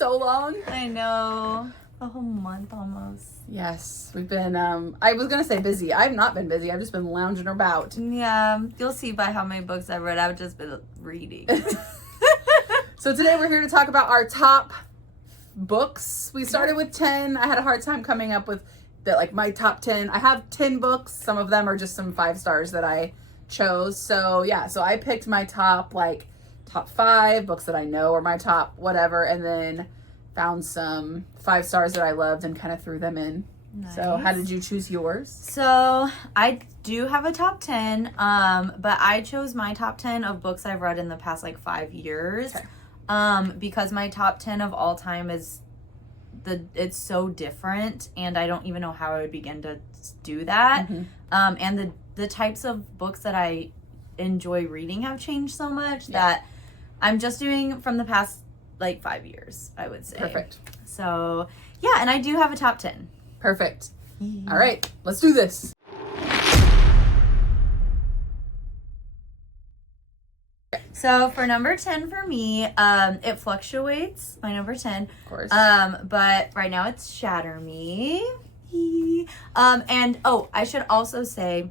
so long. I know. A whole month almost. Yes, we've been, I was going to say busy. I've not been busy. I've just been lounging about. Yeah, you'll see by how many books I've read. I've just been reading. So today we're here to talk about our top books. We started with 10. I had a hard time coming up with my top 10. I have 10 books. Some of them are just some 5 stars that I chose. So yeah, so I picked my top 5 books that I know are my top whatever, and then found some 5 stars that I loved and kind of threw them in. Nice. So how did you choose yours? So I do have a top 10, but I chose my top 10 of books I've read in the past 5 years. Okay. Because my top 10 of all time it's so different, and I don't even know how I would begin to do that. Mm-hmm. And the types of books that I enjoy reading have changed so much that I'm just doing from the past 5 years, I would say. Perfect. So yeah, and I do have a top 10. Perfect. All right, let's do this. So for number 10 for me, it fluctuates, my number 10. Of course. But right now it's Shatter Me. And I should also say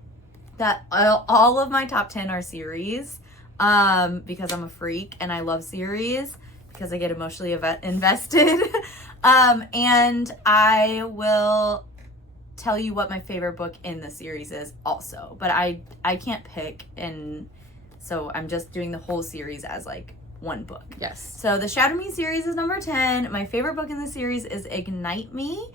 that all of my top 10 are series, because I'm a freak and I love series because I get emotionally invested. And I will tell you what my favorite book in the series is also, but I can't pick, and so I'm just doing the whole series as one book. Yes. So the Shatter Me series is number 10. My favorite book in the series is Ignite Me.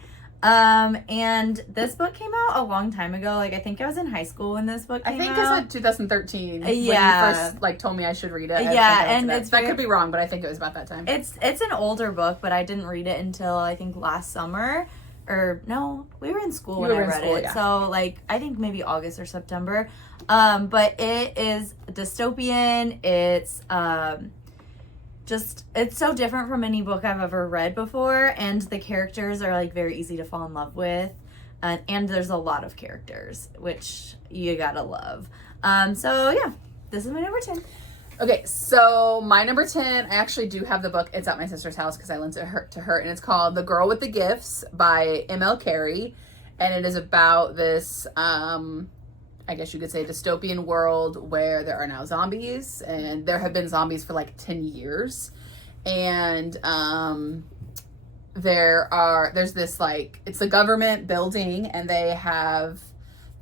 And this book came out a long time ago. I think I was in high school when this book came out. I think I said 2013. Yeah. When you first told me I should read it. Yeah, and that could be wrong, but I think it was about that time. It's an older book, but I didn't read it until I think last summer. Or no, we were in school when I read it. Yeah. So I think maybe August or September. But it is dystopian. It's it's so different from any book I've ever read before, and the characters are very easy to fall in love with, and there's a lot of characters, which you gotta love. So yeah, this is my number 10. Okay, so my number 10, I actually do have the book. It's at my sister's house because I lent it to her, and it's called The Girl with the Gifts by M.L. Carey, and it is about this I guess you could say dystopian world where there are now zombies, and there have been zombies for 10 years. And there's this it's a government building, and they have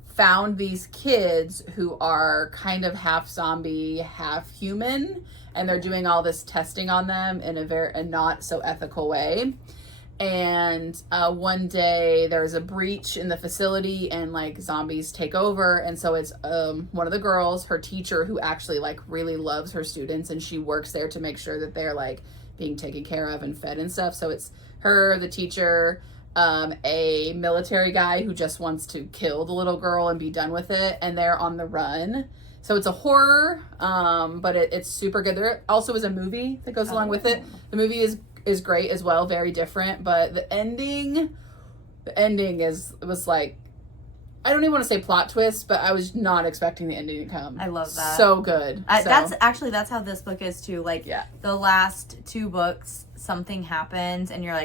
found these kids who are kind of half zombie, half human, and they're doing all this testing on them in a not so ethical way. And one day there's a breach in the facility, and zombies take over, and so it's one of the girls, her teacher, who actually really loves her students, and she works there to make sure that they're being taken care of and fed and stuff. So it's her, the teacher, a military guy who just wants to kill the little girl and be done with it, and they're on the run. So it's a horror, but it's super good. There also is a movie that goes along with it. The movie is great as well, very different, but the ending was I don't even want to say plot twist, but I was not expecting the ending to come. I love that. So good. That's how this book is too. The last 2 books, something happens and you're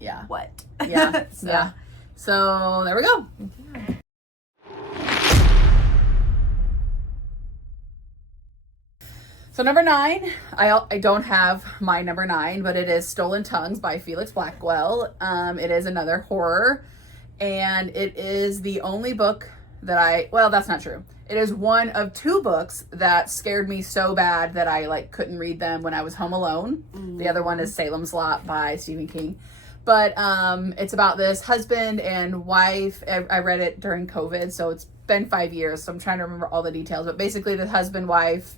yeah, what? Yeah. So there we go. So number 9, I don't have my number 9, but it is Stolen Tongues by Felix Blackwell. It is another horror, and it is the only book that well, that's not true. It is one of 2 books that scared me so bad that I couldn't read them when I was home alone. Mm. The other one is Salem's Lot by Stephen King. But it's about this husband and wife. I read it during COVID, so it's been 5 years, so I'm trying to remember all the details. But basically the husband, wife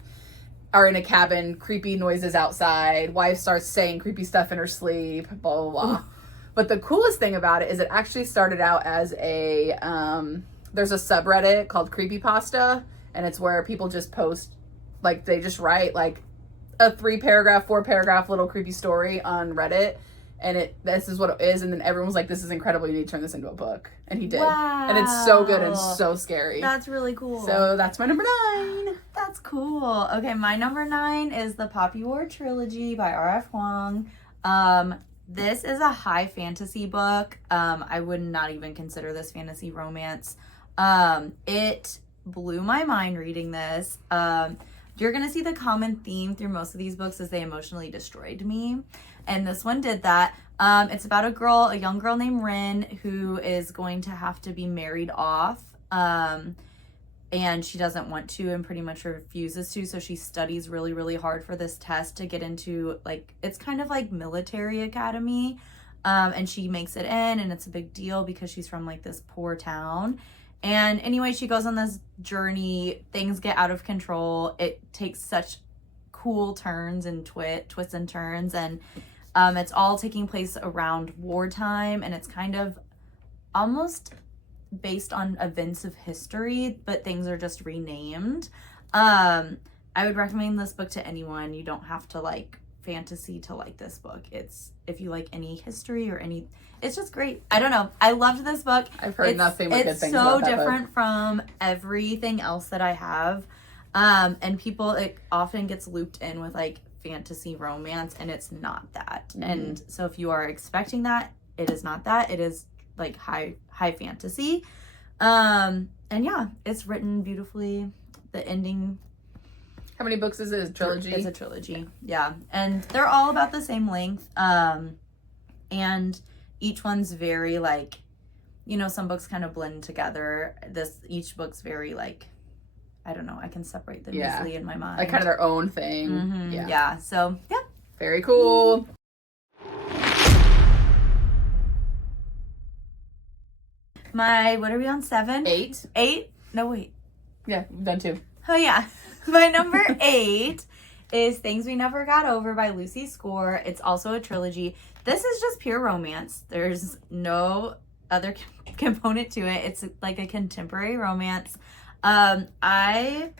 are in a cabin, creepy noises outside, wife starts saying creepy stuff in her sleep, blah, blah, blah. But the coolest thing about it is it actually started out as there's a subreddit called Creepypasta, and it's where people just post, they just write a 3-paragraph, 4-paragraph little creepy story on Reddit, and this is what it is, and then everyone's like, this is incredible, you need to turn this into a book. And he did. Wow. And it's so good and so scary. That's really cool. So that's my number 9. That's cool. Okay, my number 9 is the Poppy War Trilogy by R.F. Huang. This is a high fantasy book. I would not even consider this fantasy romance. It blew my mind reading this. You're gonna see the common theme through most of these books is they emotionally destroyed me. And this one did that. It's about a young girl named Rin who is going to have to be married off. And she doesn't want to and pretty much refuses to. So she studies really, really hard for this test to get into, like, it's kind of like military academy. And she makes it in, and it's a big deal because she's from like this poor town. And anyway, she goes on this journey. Things get out of control. It takes such cool turns and twists and turns. And it's all taking place around wartime. And it's kind of almost based on events of history, but things are just renamed. I would recommend this book to anyone. You don't have to like fantasy to like this book. It's if you like any history or any, it's just great. I don't know. I loved this book. I've heard nothing but good things about that book. It's so different from everything else that I have. And people, it often gets looped in with like fantasy romance, and it's not that. Mm-hmm. And so if you are expecting that, it is not that. It is like high fantasy. And yeah, it's written beautifully. The ending. How many books is it? Is it a trilogy? It's a trilogy. Yeah. And they're all about the same length. And each one's very like, you know, some books kind of blend together. Each book's very like, I don't know, I can separate them easily in my mind. Like kind of their own thing. Mm-hmm. Yeah. So yeah. Very cool. What are we on, 7? 8. 8? No, wait. Yeah, we've done 2. Oh, yeah. My number 8 is Things We Never Got Over by Lucy Score. It's also a trilogy. This is just pure romance. There's no other component to it. It's like a contemporary romance. I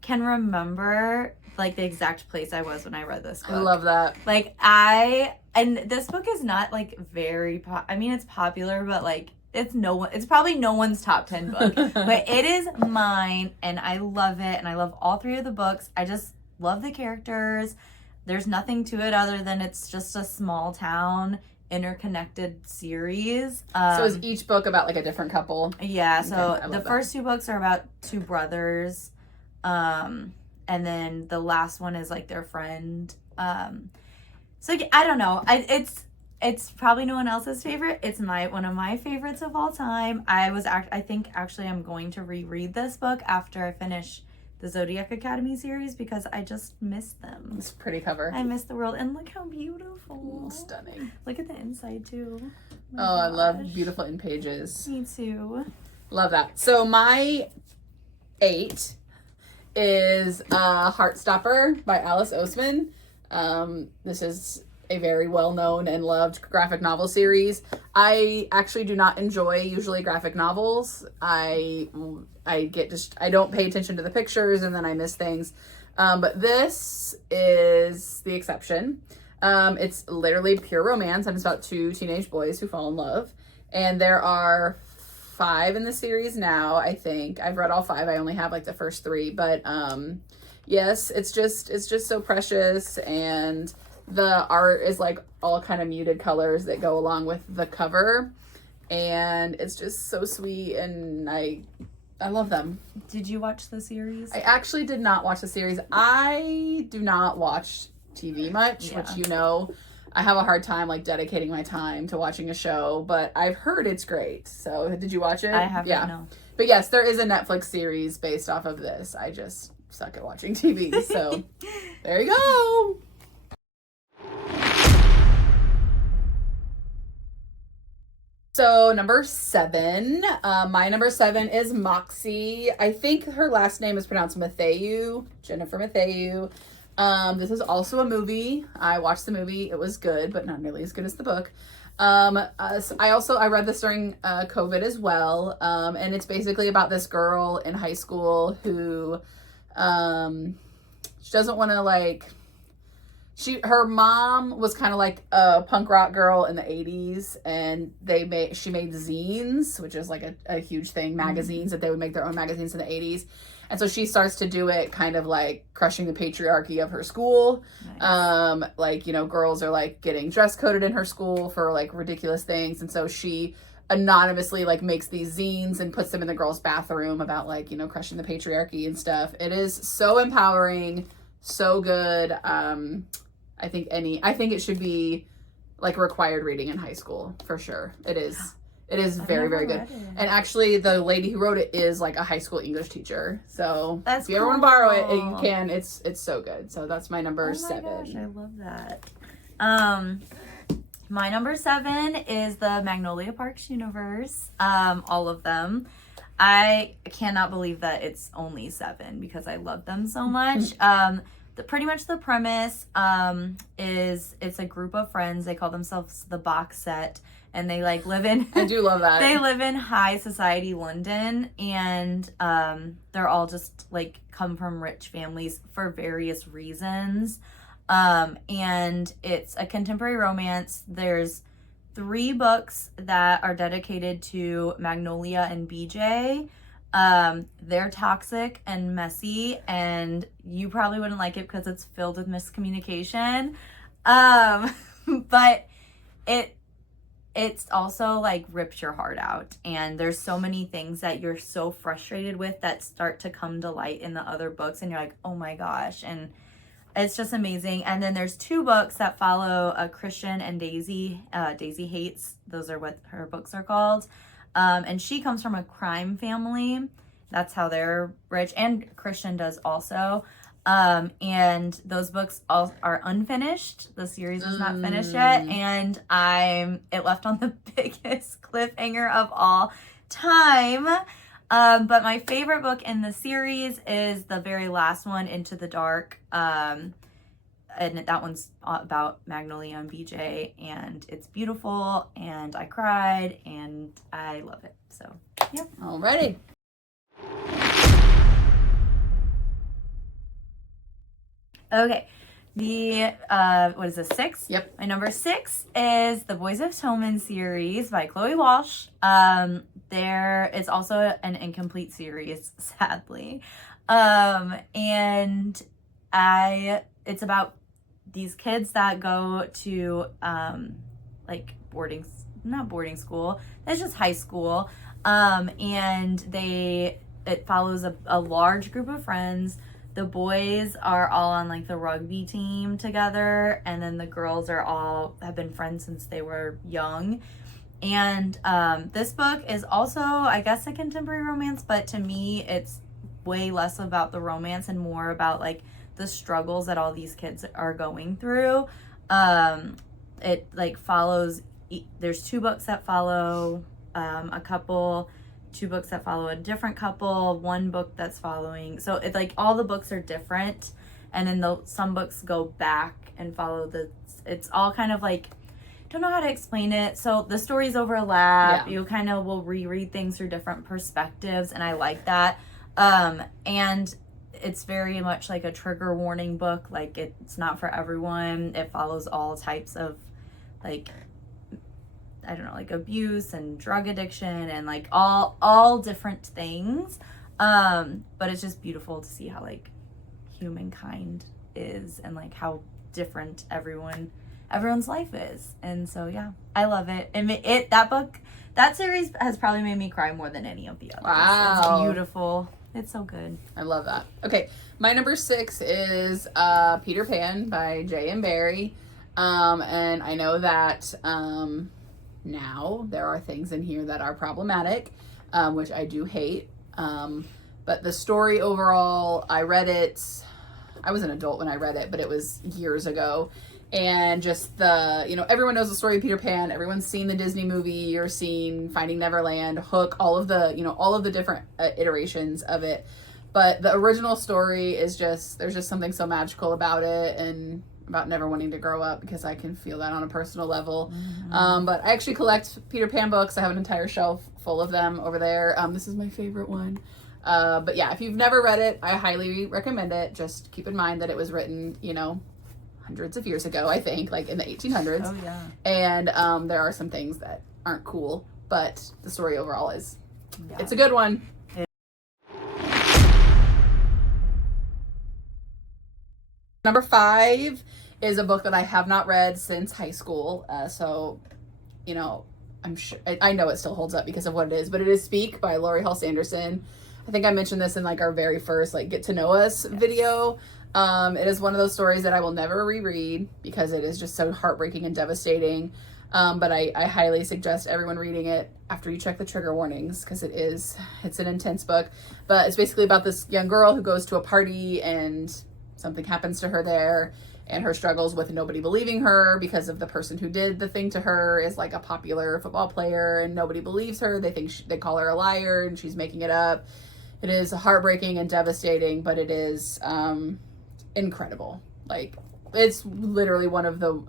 can remember like the exact place I was when I read this book. I love that. Like and this book is not like very, I mean, it's popular, but like, it's probably no one's top 10 book, but it is mine, and I love it, and I love all 3 of the books. I just love the characters. There's nothing to it other than it's just a small town interconnected series. So is each book about like a different couple? Yeah, so the first 2 books are about 2 brothers, and then the last one is like their friend. So I don't know. It's probably no one else's favorite. It's one of my favorites of all time. I think actually I'm going to reread this book after I finish the Zodiac Academy series because I just miss them. It's a pretty cover. I miss the world, and look how beautiful. Stunning. Look at the inside too. I love beautiful in pages. Me too. Love that. So my 8 is Heartstopper by Alice Oseman. This is a very well-known and loved graphic novel series. I actually do not enjoy usually graphic novels. I don't pay attention to the pictures, and then I miss things. But this is the exception. It's literally pure romance, and it's about 2 teenage boys who fall in love. And there are 5 in the series now, I think. I've read all 5. I only have like the first 3, but yes, it's just so precious, and the art is like all kind of muted colors that go along with the cover, and it's just so sweet, and I love them. Did you watch the series? I actually did not watch the series. I do not watch TV much, which you know, I have a hard time like dedicating my time to watching a show, but I've heard it's great. So did you watch it? I haven't, no. But yes, there is a Netflix series based off of this. I just suck at watching TV, so there you go. So number 7, my number 7 is Moxie. I think her last name is pronounced Matthew, Jennifer Matthew. This is also a movie. I watched the movie. It was good, but not nearly as good as the book. I read this during COVID as well. And it's basically about this girl in high school who she doesn't want to her mom was kind of like a punk rock girl in the 80s, and she made zines, which is like a huge thing, magazines that they would make their own magazines in the 80s. And so she starts to do it kind of like crushing the patriarchy of her school. Nice. Like, you know, girls are like getting dress coded in her school for like ridiculous things. And so she anonymously like makes these zines and puts them in the girls' bathroom about like, you know, crushing the patriarchy and stuff. It is so empowering, so good. I think it should be like required reading in high school for sure. It is very, very good. And actually the lady who wrote it is like a high school English teacher. So if you ever want to borrow it, you can. It's so good. So that's my number 7. Gosh, I love that. My number 7 is the Magnolia Parks universe. All of them. I cannot believe that it's only 7 because I love them so much. Pretty much the premise is it's a group of friends. They call themselves the Box Set, and they like live in I do love that. They live in high society London, and they're all just like come from rich families for various reasons. And it's a contemporary romance. There's 3 books that are dedicated to Magnolia and BJ. They're toxic and messy, and you probably wouldn't like it because it's filled with miscommunication. But it's also like rips your heart out, and there's so many things that you're so frustrated with that start to come to light in the other books, and you're like, oh my gosh. And it's just amazing. And then there's 2 books that follow Christian and Daisy. Daisy Hates, those are what her books are called. And she comes from a crime family. That's how they're rich. And Christian does also. And those books all are unfinished. The series is not finished yet. And it left on the biggest cliffhanger of all time. But my favorite book in the series is the very last one, Into the Dark. And that one's about Magnolia and BJ, and it's beautiful, and I cried, and I love it. So, yeah. Alrighty. Okay. What is this, 6? Yep. My number 6 is the Boys of Tillman series by Chloe Walsh. It's also an incomplete series, sadly. And it's about these kids that go to like not boarding school, it's just high school, and it follows a large group of friends. The boys are all on like the rugby team together, and then the girls have been friends since they were young. And this book is also, I guess, a contemporary romance, but to me it's way less about the romance and more about like the struggles that all these kids are going through. It like follows, there's 2 books that follow a couple, 2 books that follow a different couple, 1 book that's following, so it's like all the books are different, and then some books go back and follow it's all kind of like, don't know how to explain it. So the stories overlap. Yeah. You kind of will reread things through different perspectives, and I like that. And it's very much like a trigger warning book. Like it's not for everyone. It follows all types of like, I don't know, like abuse and drug addiction and like all different things. But it's just beautiful to see how like humankind is and like how different everyone's life is. And so yeah, I love it. And that series has probably made me cry more than any of the others. Wow. It's beautiful. It's so good. I love that. Okay, my number 6 is Peter Pan by J.M. Barrie. And I know that now there are things in here that are problematic, which I do hate. But the story overall, I read it, I was an adult when I read it, but it was years ago. And just everyone knows the story of Peter Pan. Everyone's seen the Disney movie or seen Finding Neverland, Hook, all of the different iterations of it. But the original story is there's just something so magical about it, and about never wanting to grow up, because I can feel that on a personal level. Mm-hmm. But I actually collect Peter Pan books. I have an entire shelf full of them over there. This is my favorite one. But yeah, if you've never read it, I highly recommend it. Just keep in mind that it was written, hundreds of years ago, I think, like in the 1800s. Oh, yeah. And there are some things that aren't cool, but the story overall is, it's a good one. Number 5 is a book that I have not read since high school. So, you know, I'm sure, I know it still holds up because of what it is, but it is Speak by Laurie Hall Sanderson. I think I mentioned this in like our very first like Get to Know Us video. It is one of those stories that I will never reread because it is just so heartbreaking and devastating. But I highly suggest everyone reading it after you check the trigger warnings because it's an intense book. But it's basically about this young girl who goes to a party and something happens to her there, and her struggles with nobody believing her because of the person who did the thing to her is like a popular football player and nobody believes her. They think they call her a liar and she's making it up. It is heartbreaking and devastating, but it is incredible. Like, it's literally one of the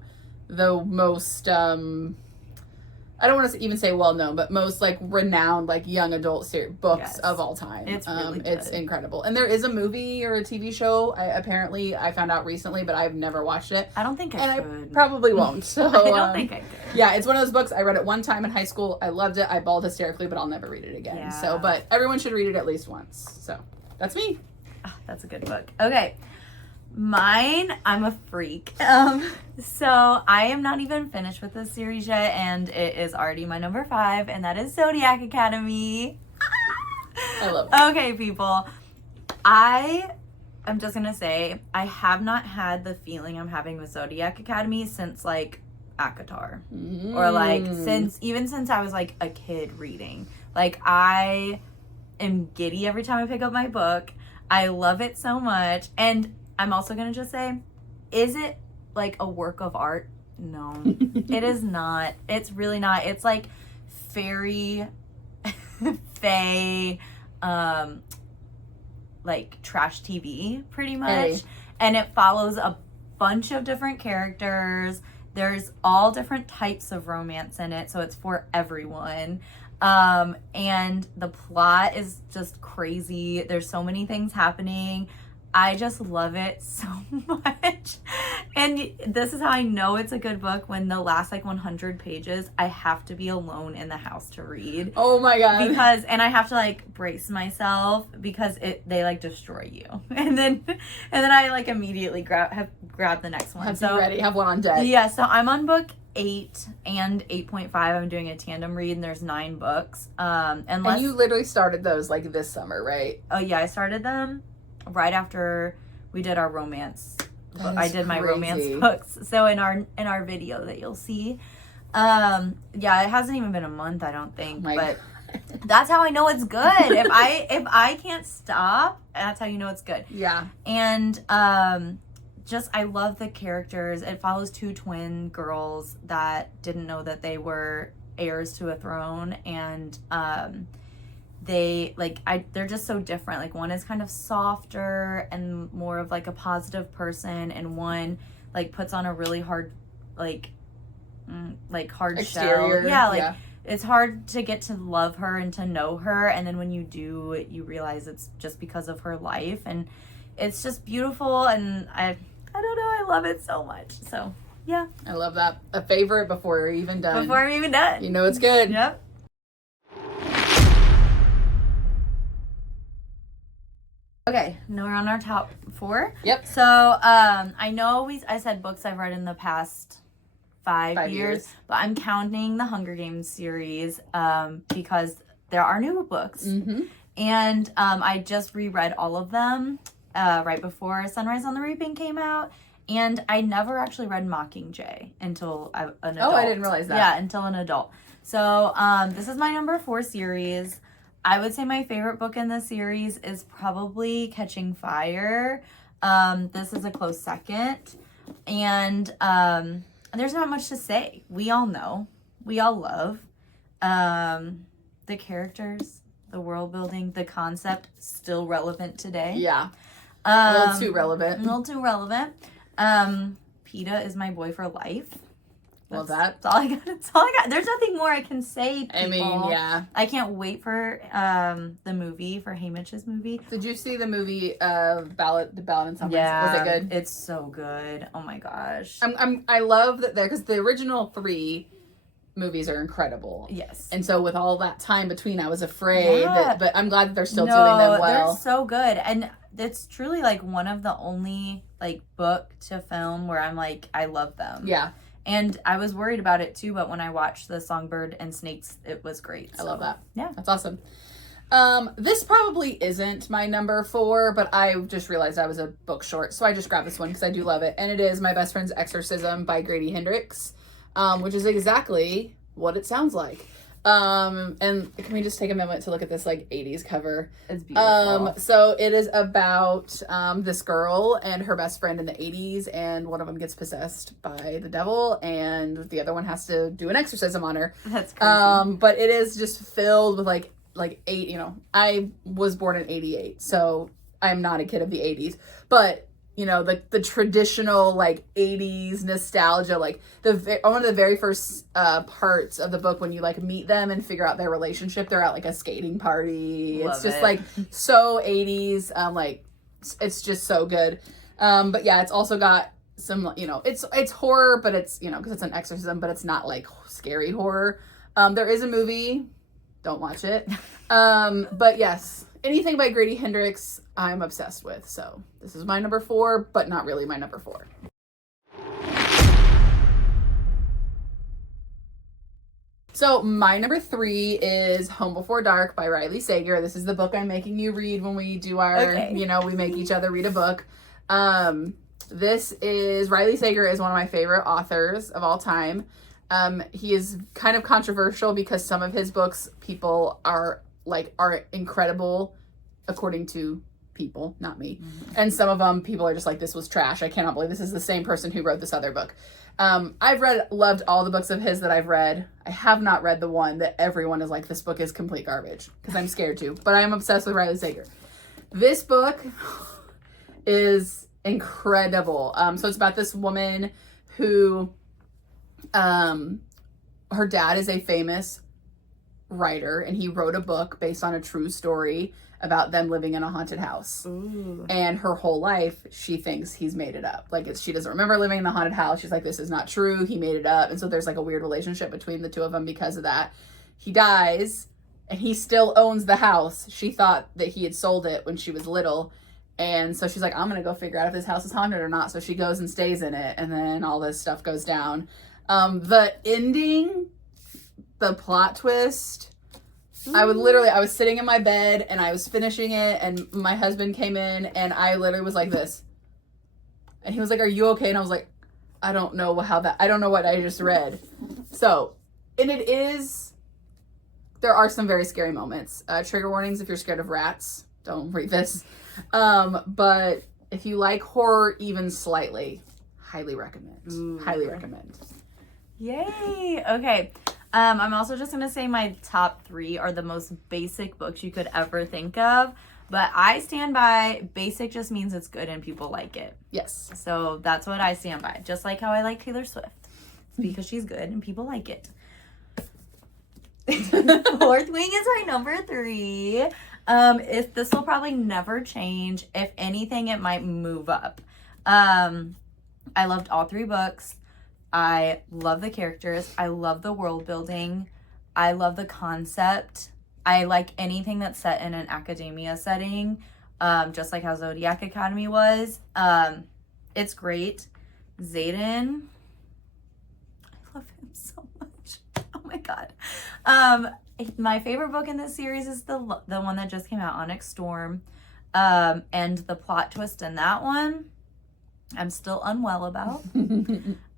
most I don't want to even say well known, but most like renowned like young adult books of all time. It's really good. It's incredible. And there is a movie or a TV show. I found out recently, but I've never watched it. I don't think I could. I probably won't. So I don't think I could. Yeah, it's one of those books. I read it one time in high school. I loved it. I bawled hysterically, but I'll never read it again. Yeah. So, but everyone should read it at least once. So that's me. Oh, that's a good book. Okay. Mine, I'm a freak. So I am not even finished with this series yet, and it is already my number 5, and that is Zodiac Academy. I love it. Okay, people. I'm just gonna say, I have not had the feeling I'm having with Zodiac Academy since like ACOTAR. Or like since I was like a kid reading. Like, I am giddy every time I pick up my book. I love it so much. And I'm also going to just say, is it like a work of art? No, it is not. It's really not. It's like fairy, fae, like trash TV pretty much. Hey. And it follows a bunch of different characters. There's all different types of romance in it, so it's for everyone. And the plot is just crazy. There's so many things happening. I just love it so much. And this is how I know it's a good book. When the last like 100 pages, I have to be alone in the house to read. Oh my god. And I have to like brace myself because they like destroy you. And then I like immediately grab the next one. Have to be ready. Have one on deck. Yeah, so I'm on book 8 and 8.5. I'm doing a tandem read, and there's 9 books. And you literally started those like this summer, right? Oh yeah, I started them right after we did our romance. I did my romance books. So in our video that you'll see, yeah, it hasn't even been a month, I don't think, but that's how I know it's good. If I can't stop, that's how you know it's good. Yeah. And just I love the characters. It follows 2 twin girls that didn't know that they were heirs to a throne, and they're just so different. Like, one is kind of softer and more of like a positive person, and one like puts on a really hard hard exterior shell. Yeah, it's hard to get to love her and to know her, and then when you do, you realize it's just because of her life, and it's just beautiful. And I don't know, I love it so much. So yeah, I love that. A favorite before you're even done. Before I'm even done, you know it's good. Yep. Okay, now we're on our top 4. Yep. So, I know I said books I've read in the past 5 years, but I'm counting the Hunger Games series because there are new books. Mm-hmm. And I just reread all of them right before Sunrise on the Reaping came out. And I never actually read Mockingjay until an adult. Oh, I didn't realize that. Yeah, until an adult. So, this is my number 4 series. I would say my favorite book in the series is probably Catching Fire. This is a close second. And there's not much to say. We all know. We all love. The characters, the world building, the concept, still relevant today. Yeah. A little too relevant. A little too relevant. PETA is my boy for life. Love that. That's all I got. That's all I got. There's nothing more I can say, people. I mean, yeah. I can't wait for the movie, for Haymitch's movie. Did you see the movie The Ballad in Summers? Yeah. Was it good? It's so good. Oh my gosh. I love that because the original 3 movies are incredible. Yes. And so with all that time between, I was afraid but I'm glad that they're still doing them well. They're so good. And it's truly like one of the only like book to film where I'm like, I love them. Yeah. And I was worried about it too, but when I watched the Songbird and Snakes, it was great. I love that. Yeah. That's awesome. This probably isn't my number 4, but I just realized I was a book short, so I just grabbed this one because I do love it. And it is My Best Friend's Exorcism by Grady Hendrix, which is exactly what it sounds like. And can we just take a moment to look at this like 80s cover? It's beautiful. So it is about this girl and her best friend in the 80s, and one of them gets possessed by the devil and the other one has to do an exorcism on her. That's crazy. But it is just filled with like 8, you know, I was born in 88, so I'm not a kid of the 80s, but you know, the traditional like 80s nostalgia, like one of the very first parts of the book when you like meet them and figure out their relationship, they're at like a skating party. It's just like so 80s. Like it's just so good. But yeah, it's also got some, you know, it's horror, but it's, you know, because it's an exorcism, but it's not like scary horror. There is a movie. Don't watch it. But yes, anything by Grady Hendrix, I'm obsessed with. So this is my number 4, but not really my number 4. So my number 3 is Home Before Dark by Riley Sager. This is the book I'm making you read when we do our, you know, we make each other read a book. This is, Riley Sager is one of my favorite authors of all time. He is kind of controversial because some of his books people are incredible according to people, not me. Mm-hmm. And some of them people are just like, this was trash. I cannot believe this is the same person who wrote this other book. I've loved all the books of his that I've read. I have not read the one that everyone is like, this book is complete garbage, because I'm scared to, but I'm obsessed with Riley Sager. This book is incredible. So it's about this woman who her dad is a famous writer, and he wrote a book based on a true story about them living in a haunted house. Ooh. And her whole life she thinks he's made it up. Like she doesn't remember living in the haunted house. She's like, this is not true, he made it up. And so there's like a weird relationship between the two of them because of that. He dies and he still owns the house. She thought that he had sold it when she was little. And so she's like, I'm gonna go figure out if this house is haunted or not. So she goes and stays in it, and then all this stuff goes down. The ending, the plot twist, I was sitting in my bed and I was finishing it, and my husband came in and I literally was like this. And he was like, are you okay? And I was like, I don't know what I just read. So, and there are some very scary moments. Trigger warnings if you're scared of rats, don't read this. But if you like horror even slightly, highly recommend. Ooh. Highly recommend. Yay. Okay. I'm also just going to say my top 3 are the most basic books you could ever think of. But I stand by basic just means it's good and people like it. Yes. So that's what I stand by. Just like how I like Taylor Swift. It's because she's good and people like it. Fourth Wing is my number 3. If this will probably never change. If anything, it might move up. I loved all 3 books. I love the characters. I love the world building. I love the concept. I like anything that's set in an academia setting, just like how Zodiac Academy was. It's great. Xaden, I love him so much. Oh my god. My favorite book in this series is the one that just came out, Onyx Storm. And the plot twist in that one, I'm still unwell about.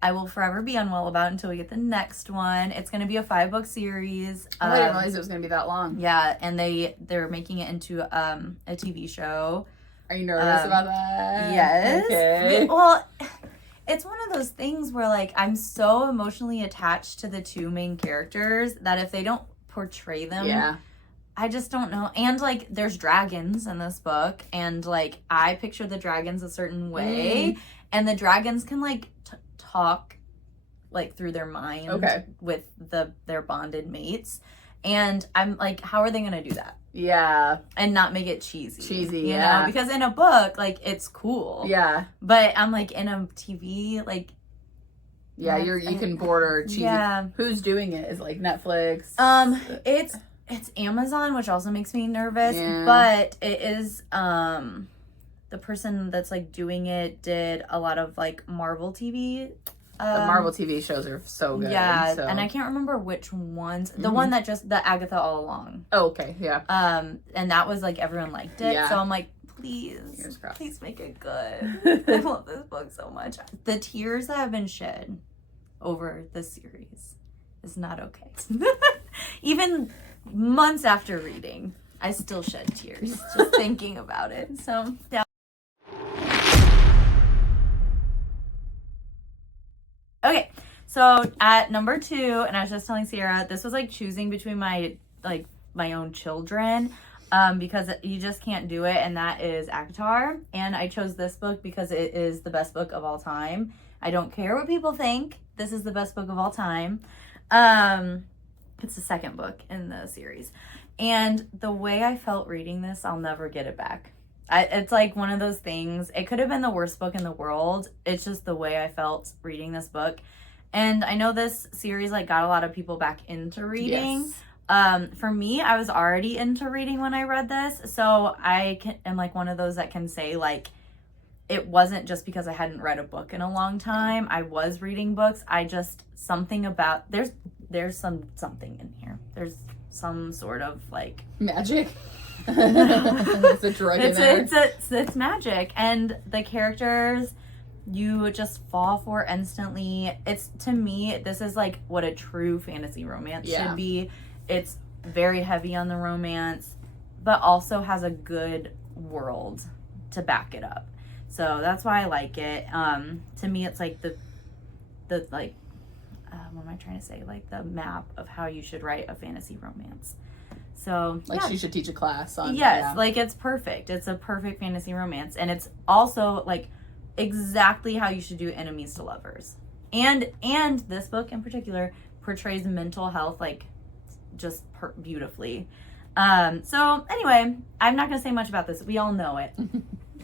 I will forever be unwell about until we get the next one. It's going to be a 5-book series. I didn't realize it was going to be that long. Yeah, and they're making it into a TV show. Are you nervous about that? Yes. Okay. Well, it's one of those things where like I'm so emotionally attached to the 2 main characters that if they don't portray them, yeah, I just don't know. And like there's dragons in this book, and like I picture the dragons a certain way, and the dragons can like talk like through their mind Okay. with their bonded mates. And I'm like, how are they going to do that? Yeah. And not make it cheesy. You know? Because in a book, like, it's cool. Yeah. But I'm like, in a TV, like... Yeah, you can border cheesy. Yeah. Who's doing it? Is it like Netflix? It's Amazon, which also makes me nervous. Yeah. But it is, the person that's, like, doing it did a lot of, like, Marvel TV. The Marvel TV shows are so good. Yeah, so. and I can't remember which ones. The one that the Agatha All Along. Oh, okay, yeah. And that was, like, everyone liked it. Yeah. So I'm like, please make it good. I love this book so much. The tears that have been shed over this series is not okay. Even months after reading, I still shed tears just thinking about it. So, yeah. Okay, so at number 2, and I was just telling Sierra, this was like choosing between my own children, because you just can't do it, and that is ACOTAR. And I chose this book because it is the best book of all time. I don't care what people think. This is the best book of all time. It's the second book in the series. And the way I felt reading this, I'll never get it back. It's like one of those things. It could have been the worst book in the world. It's just the way I felt reading this book. And I know this series like got a lot of people back into reading. Yes. For me, I was already into reading when I read this. So am like one of those that can say like, it wasn't just because I hadn't read a book in a long time. I was reading books. I just, something about, there's something in here. There's some sort of like... Magic? It's a drug in there. It's magic. And the characters you just fall for instantly. It's, to me, this is like what a true fantasy romance should be. It's very heavy on the romance, but also has a good world to back it up. So that's why I like it. To me, it's like the like, what am I trying to say? Like the map of how you should write a fantasy romance. So like she should teach a class on. Yes, like it's perfect. It's a perfect fantasy romance, and it's also like exactly how you should do enemies to lovers. And this book in particular portrays mental health like just beautifully. So anyway, I'm not gonna say much about this. We all know it.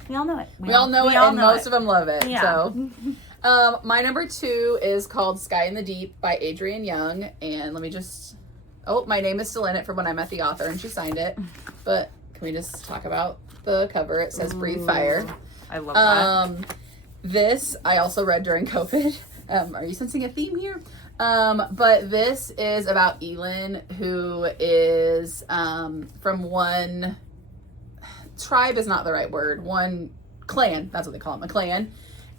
We all know it. We all know it, and most of them love it. Yeah. So, my number 2 is called Sky in the Deep by Adrienne Young. And let me just... Oh, my name is still in it from when I met the author and she signed it. But can we just talk about the cover? It says Breathe Fire. I love that. This I also read during COVID. Are you sensing a theme here? But this is about Elin, who is from one... tribe is not the right word. One clan, that's what they call them, a clan.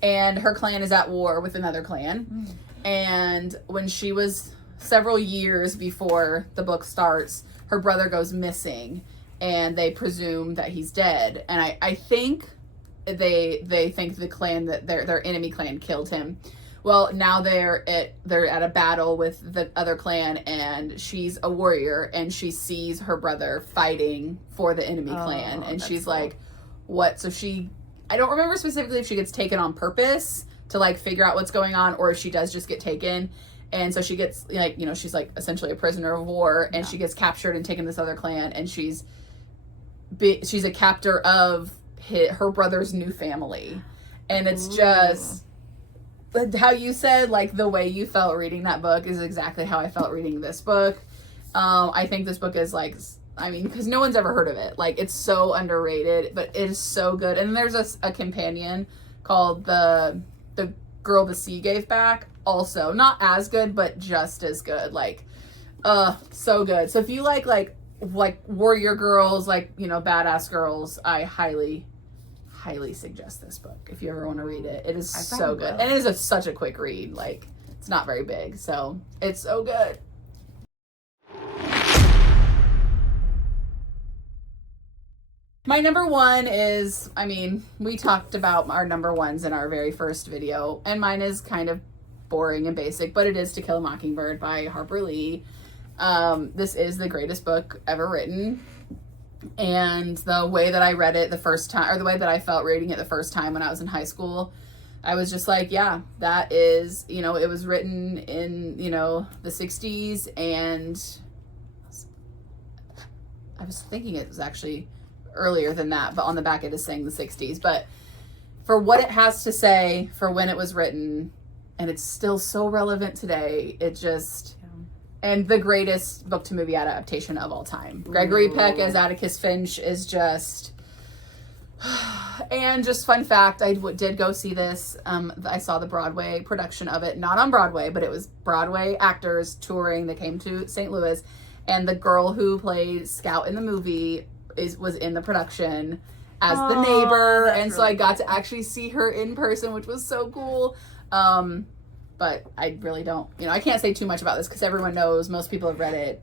And her clan is at war with another clan. And when she was several years before the book starts, her brother goes missing and they presume that he's dead. And I think they think the clan, that their enemy clan, killed him. Well, now they're at a battle with the other clan, and she's a warrior, and she sees her brother fighting for the enemy clan, and she's cool. Like, what? So I don't remember specifically if she gets taken on purpose to like figure out what's going on, or if she does just get taken. And so she gets like, you know, she's like essentially a prisoner of war, and she gets captured and taken to this other clan, and she's a captor of her brother's new family, and it's just. But how you said, like, the way you felt reading that book is exactly how I felt reading this book. I think this book is, like, I mean, because no one's ever heard of it. Like, it's so underrated, but it is so good. And there's a companion called The Girl the Sea Gave Back. Also, not as good, but just as good. Like, so good. So if you like warrior girls, like, you know, badass girls, I highly suggest this book if you ever want to read it. It is so good. And it is such a quick read. Like, it's not very big, so it's so good. My number 1 is, I mean, we talked about our number 1s in our very first video, and mine is kind of boring and basic, but it is To Kill a Mockingbird by Harper Lee. This is the greatest book ever written. And the way that I read it the first time, or the way that I felt reading it the first time when I was in high school, I was just like, yeah, that is, you know, it was written in, you know, the 60s, and I was thinking it was actually earlier than that, but on the back it is saying the 60s. But for what it has to say, for when it was written, and it's still so relevant today, it just, and the greatest book to movie adaptation of all time. Gregory Peck as Atticus Finch is just... And just fun fact, I did go see this. I saw the Broadway production of it, not on Broadway, but it was Broadway actors touring. They came to St. Louis, and the girl who played Scout in the movie was in the production as the neighbor, and so I got to actually see her in person, which was so cool. But I really don't, you know, I can't say too much about this because everyone knows, most people have read it.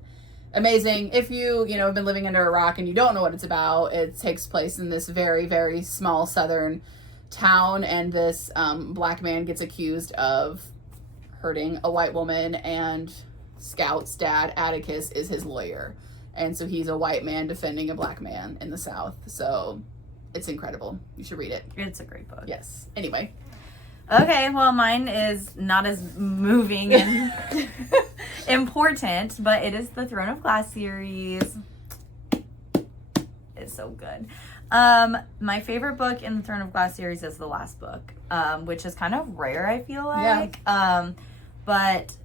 Amazing. If you know, have been living under a rock and you don't know what it's about, it takes place in this very, very small southern town, and this black man gets accused of hurting a white woman, and Scout's dad, Atticus, is his lawyer. And so he's a white man defending a black man in the South. So it's incredible. You should read it. It's a great book. Yes. Anyway. Okay, well, mine is not as moving and important, but it is the Throne of Glass series. It's so good. My favorite book in the Throne of Glass series is the last book, which is kind of rare, I feel like. Yeah. But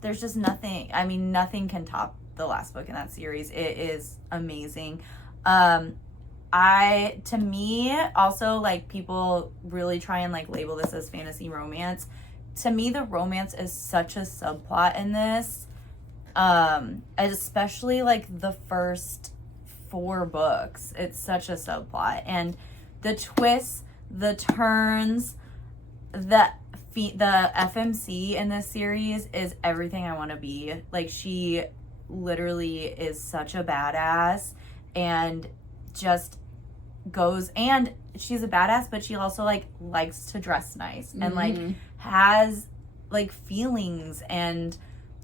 there's just nothing, I mean, nothing can top the last book in that series. It is amazing. To me, also, like, people really try and, like, label this as fantasy romance. To me, the romance is such a subplot in this, especially, like, the first 4 books. It's such a subplot, and the twists, the turns, the FMC in this series is everything I want to be. Like, she literally is such a badass, and just goes, and she's a badass, but she also, like, likes to dress nice, and like has, like, feelings, and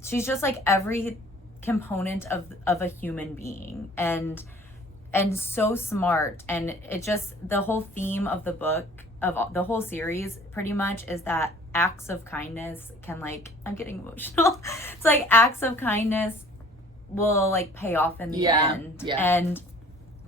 she's just, like, every component of a human being, and so smart. And it just, the whole theme of the book, of the whole series pretty much, is that acts of kindness can, like, I'm getting emotional. It's like acts of kindness will, like, pay off in the end. And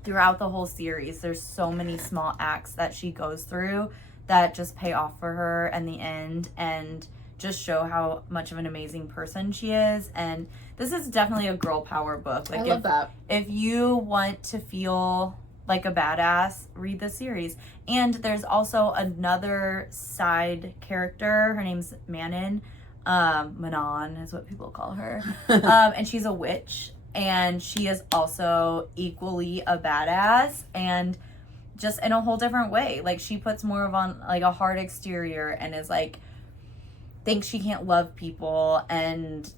throughout the whole series, there's so many small acts that she goes through that just pay off for her in the end, and just show how much of an amazing person she is. And this is definitely a girl power book. Like, I love that. If you want to feel like a badass, read the series. And there's also another side character. Her name's Manon. Manon is what people call her. And she's a witch. And she is also equally a badass, and just in a whole different way. Like, she puts more of on, like, a hard exterior, and is, like, thinks she can't love people, and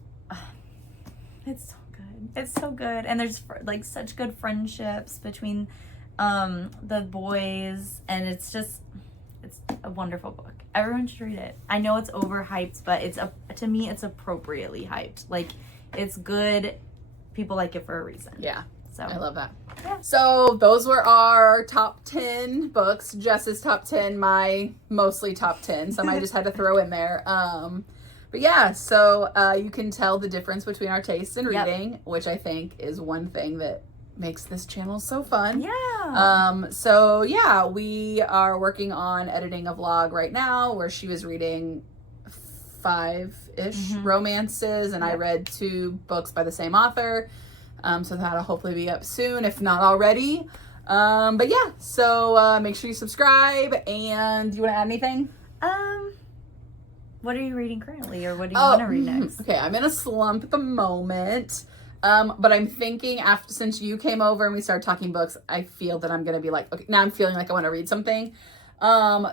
it's so good. It's so good. And there's, like, such good friendships between the boys, and it's a wonderful book. Everyone should read it. I know it's overhyped, but to me, it's appropriately hyped. Like, it's good. People like it for a reason. Yeah. So I love that. Yeah. So those were our top 10 books. Jess's top 10, my mostly top 10. Some I just had to throw in there. But yeah, so you can tell the difference between our tastes in reading, which I think is one thing that makes this channel so fun. Yeah. So yeah, we are working on editing a vlog right now where she was reading 5-ish romances, and I read 2 books by the same author. So that'll hopefully be up soon, if not already. But yeah, so make sure you subscribe. And do you want to add anything? What are you reading currently, or what do you want to read next? Okay, I'm in a slump at the moment. But I'm thinking, since you came over and we started talking books, I feel that I'm gonna be like, okay, now I'm feeling like I want to read something.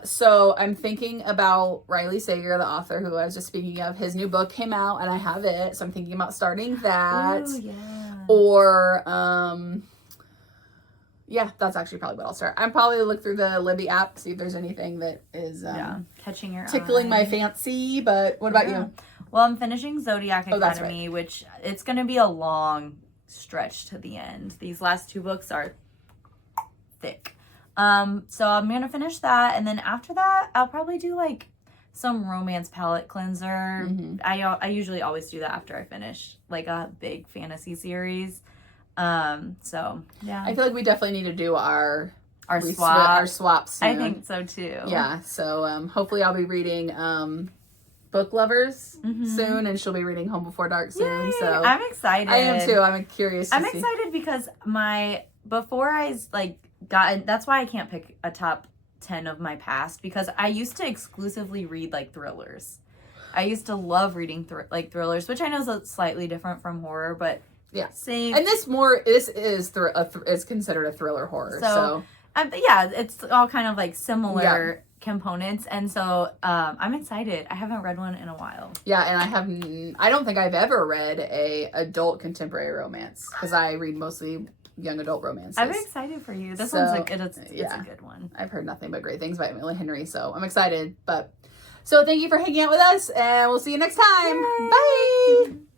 So I'm thinking about Riley Sager, the author who I was just speaking of. His new book came out, and I have it, so I'm thinking about starting that. Ooh, yeah. Or yeah, that's actually probably what I'll start. I'm probably look through the Libby app, see if there's anything that is catching your tickling eye. My fancy. But what about you? Well, I'm finishing Zodiac Academy, which it's going to be a long stretch to the end. These last 2 books are thick. So I'm gonna finish that, and then after that, I'll probably do like some romance palette cleanser. I usually always do that after I finish like a big fantasy series. So yeah, I feel like we definitely need to do our swap soon. I think so too. Yeah. So hopefully I'll be reading Book Lovers soon, and she'll be reading Home Before Dark soon. Yay! So I'm excited. I am too. I'm curious. I'm excited because before I like that's why I can't pick a top 10 of my past, because I used to exclusively read like thrillers. I used to love reading thrillers, which I know is slightly different from horror, but yeah, same. And this is considered a thriller horror. So yeah, it's all kind of like similar components, and so I'm excited. I haven't read one in a while. Yeah, and I don't think I've ever read a adult contemporary romance, because I read mostly young adult romances. I'm excited for you. This one's like it's a good one. I've heard nothing but great things about Emily Henry, so I'm excited. So thank you for hanging out with us, and we'll see you next time. Yay. Bye.